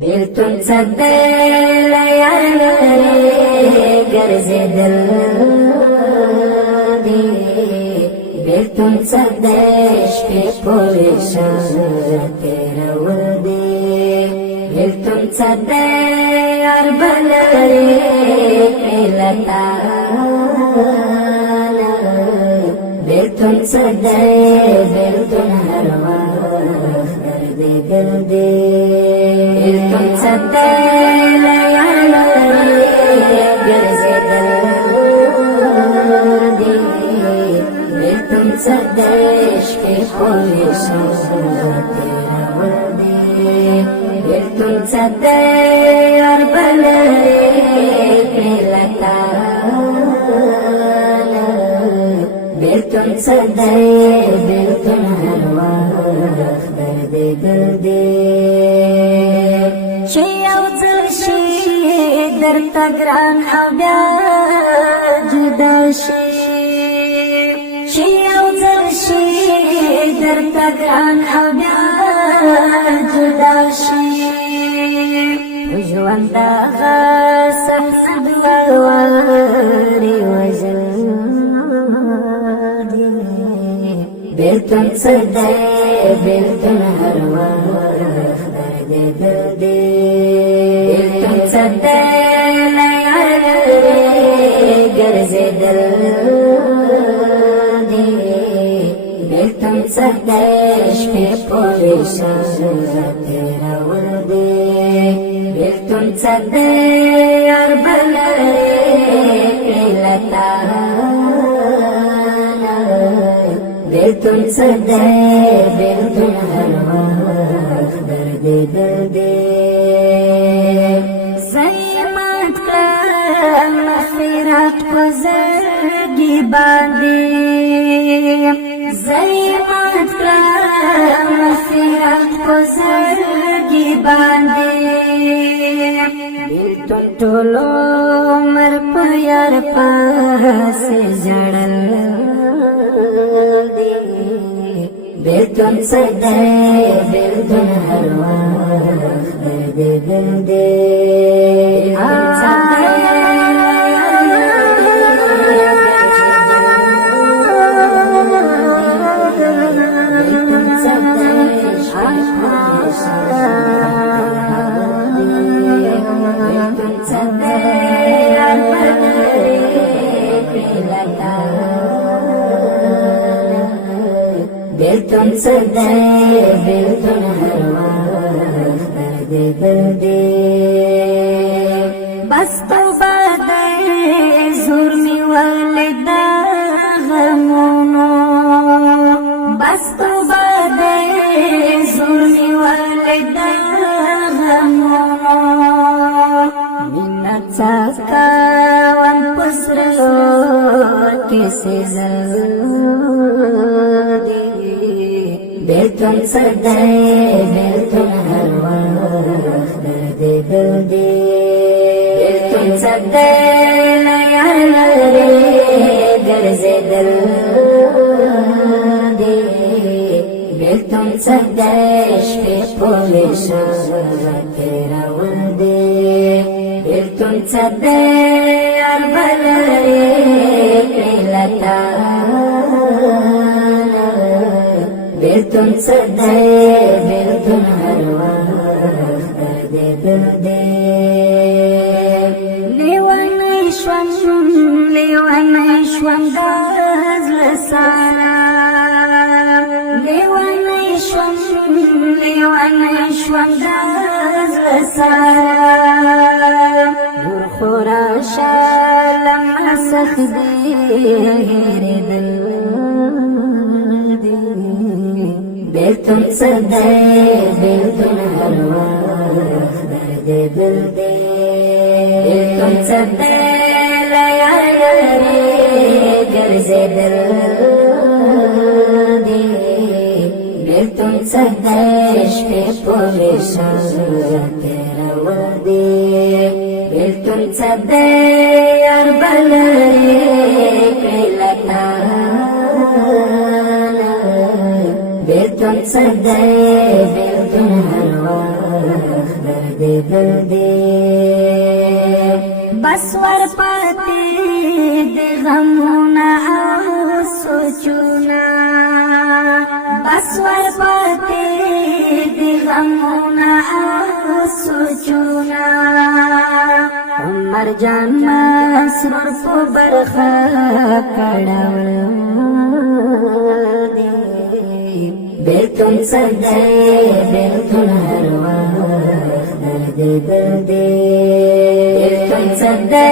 بیلتون صدیل یار لری گرزیدل دی بیلتون صدیش پی پولیشان تیرول دی بیلتون صدیل یار بلری قیلتانا بیلتون صدیل بیلتون هرواخ دردی دل دی بیلتون صدیل یار لری گرزیدل دی بیلتون صدیش پی پولیشان تیرول دی بیلتون صدیل یار بلری قیلتانا بیلتون صدیل بیلتون هرواخ دردی دل دی چه یو ځل شي درته ګران او بیا جدا شي چې یو ځل شي درته ګران او بیا جدا شي ژوند دغه سخت واري وژل دی بیلتون صدیل بیلتون هرواخ دردی دل دی بیلتون صدیل یار لری گرزیدل دی بیلتون صدیل شپی پولیشان تیرول دی بیلتون صدیل یار بلری قیلتانا بیلتون صدیل بیلتون هرواخ دردی دل دی زیمات کړم خیرات په زړګي باندې زیمات کړم خیرات په زړګي باندې بیلتون ټول عمر په یار پاسې ژړل دی بیلتون صدیل بیلتون هرواخ دردی دل دی بیلتون صدیل بیلتون صدیل بیلتون هرواخ دردی دل دی بس توبه دی زور می ولید غمونو بس توبه دی زور می ولید غمونو مینا څاکاوم پسرلو کې سيزل بیلتون صدیل بیلتون هرواخ دردی دل دی بیلتون صدیل یار لری گرزیدل دی بیلتون صدیل شپی پولیشان تیرول دی بیلتون صدیل یار بلری قیلتانا بیلتون صدیل بیلتون هرواخ دردی دل دی لیوانی شوم دا زړه سارا لیوانی شوم دا زړه سارا نور خورا شالم سخت دی هېرېدل بیلتون صدیل بیلتون هرواخ دردی دل دی بیلتون صدیل یار لری گرزیدل دی بیلتون صدیل شپی پولیشان تیرول دی بیلتون صدیل یار بلری قیلتانا بیلتون صدیل بیلتون هرواخ دل دې بس ور پاتې د غمونه او سوچونه بس ور پاتې د غمونه او سوچونه عمر جان مسرور په برخه کړه بیلتون سجدے بیلتون ہر وقت درد دل دے بیلتون سجدے